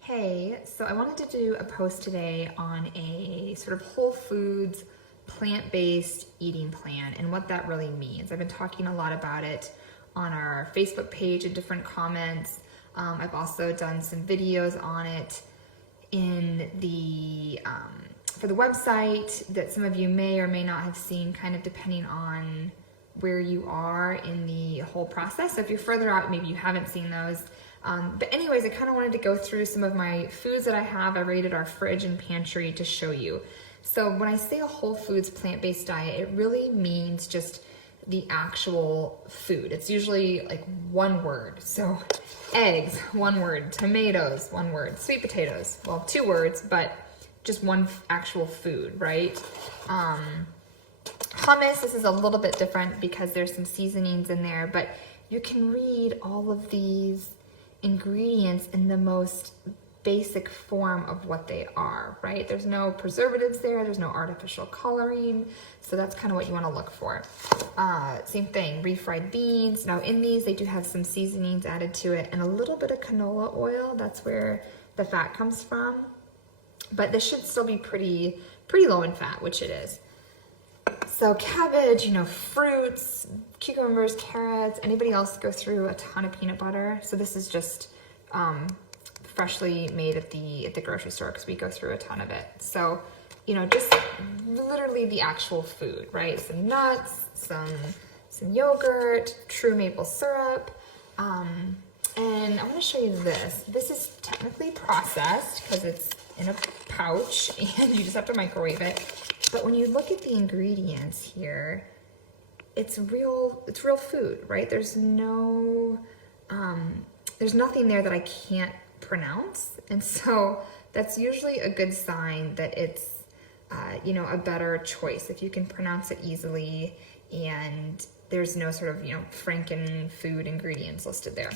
Hey, so I wanted to do a post today on a sort of whole foods, plant-based eating plan and what that really means. I've been talking a lot about it on our Facebook page and different comments. I've also done some videos on it in the for the website that some of you may or may not have seen, kind of depending on where you are in the whole process. So if you're further out, maybe you haven't seen those. But anyways, I kind of wanted to go through some of my foods that I have. I rated our fridge and pantry to show you. So when I say a whole foods plant-based diet, it really means just the actual food. It's usually like one word. So eggs, one word, tomatoes, one word, sweet potatoes, well, 2 words, but just one actual food, right? Hummus, this is a little bit different because there's some seasonings in there, but you can read all of these ingredients in the most basic form of what they are, right? There's no preservatives there's no artificial coloring, so that's kind of what you want to look for. Same thing, refried beans. Now in these, they do have some seasonings added to it and a little bit of canola oil. That's where the fat comes from, but this should still be pretty low in fat, which it is. So cabbage, fruits, cucumbers, carrots. Anybody else go through a ton of peanut butter? So this is just freshly made at the grocery store because we go through a ton of it. So, just literally the actual food, right? Some nuts, some yogurt, true maple syrup. And I'm going to show you this. This is technically processed because it's in a pouch and you just have to microwave it. But when you look at the ingredients here, it's real food, right? There's nothing there that I can't pronounce. And so that's usually a good sign that it's, a better choice if you can pronounce it easily and there's no sort of, Franken food ingredients listed there.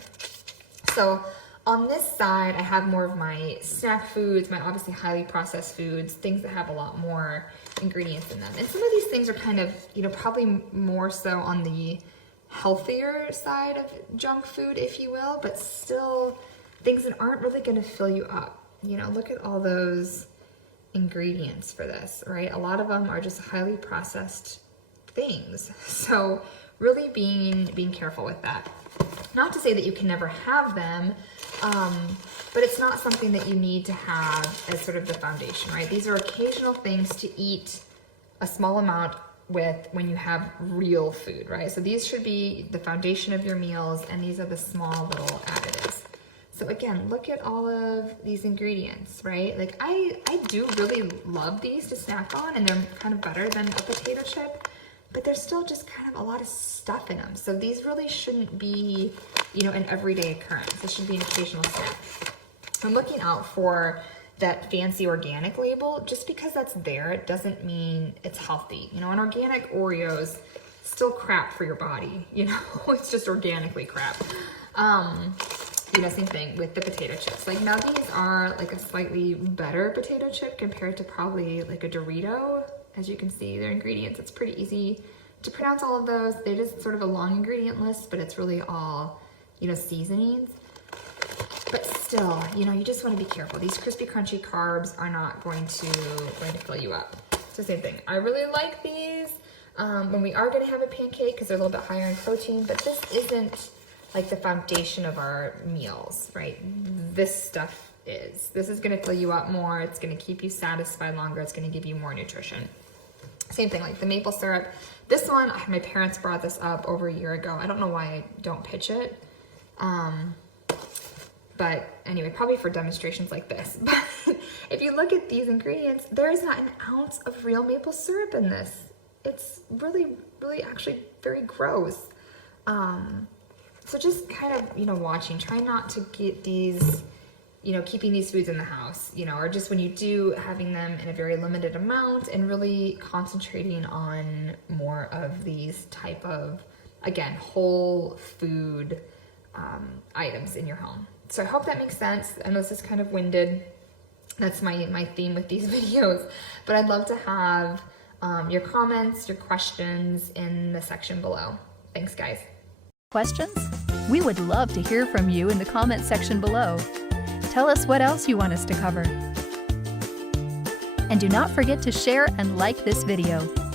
So on this side, I have more of my snack foods, my obviously highly processed foods, things that have a lot more ingredients in them. And some of these things are kind of, probably more so on the healthier side of junk food, if you will, but still things that aren't really going to fill you up. Look at all those ingredients for this, right? A lot of them are just highly processed things. So really being careful with that. Not to say that you can never have them, but it's not something that you need to have as sort of the foundation, right? These are occasional things to eat a small amount with when you have real food, right? So these should be the foundation of your meals, and these are the small little additives. So again, look at all of these ingredients, right? Like I do really love these to snack on, and they're kind of better than a potato chip, but there's still just kind of a lot of stuff in them. So these really shouldn't be, an everyday occurrence. This should be an occasional snack. I'm looking out for that fancy organic label. Just because that's there, it doesn't mean it's healthy. An organic Oreo's still crap for your body. It's just organically crap. Same thing with the potato chips. Like now these are like a slightly better potato chip compared to probably like a Dorito. As you can see, their ingredients, it's pretty easy to pronounce all of those. It is sort of a long ingredient list, but it's really all, seasonings. But still, you just want to be careful. These crispy, crunchy carbs are not going to fill you up. So same thing. I really like these when we are going to have a pancake because they're a little bit higher in protein, but this isn't like the foundation of our meals, right? This stuff is. This is going to fill you up more. It's going to keep you satisfied longer. It's going to give you more nutrition. Same thing, like the maple syrup. This one, my parents brought this up over a year ago. I don't know why I don't pitch it. But anyway, probably for demonstrations like this. But if you look at these ingredients, there is not an ounce of real maple syrup in this. It's really, really actually very gross. So just kind of, watching, try not to get these, keeping these foods in the house, or just when you do, having them in a very limited amount and really concentrating on more of these type of, again, whole food items in your home. So I hope that makes sense. I know this is kind of winded. That's my theme with these videos, but I'd love to have your comments, your questions in the section below. Thanks, guys. Questions? We would love to hear from you in the comment section below. Tell us what else you want us to cover. And do not forget to share and like this video.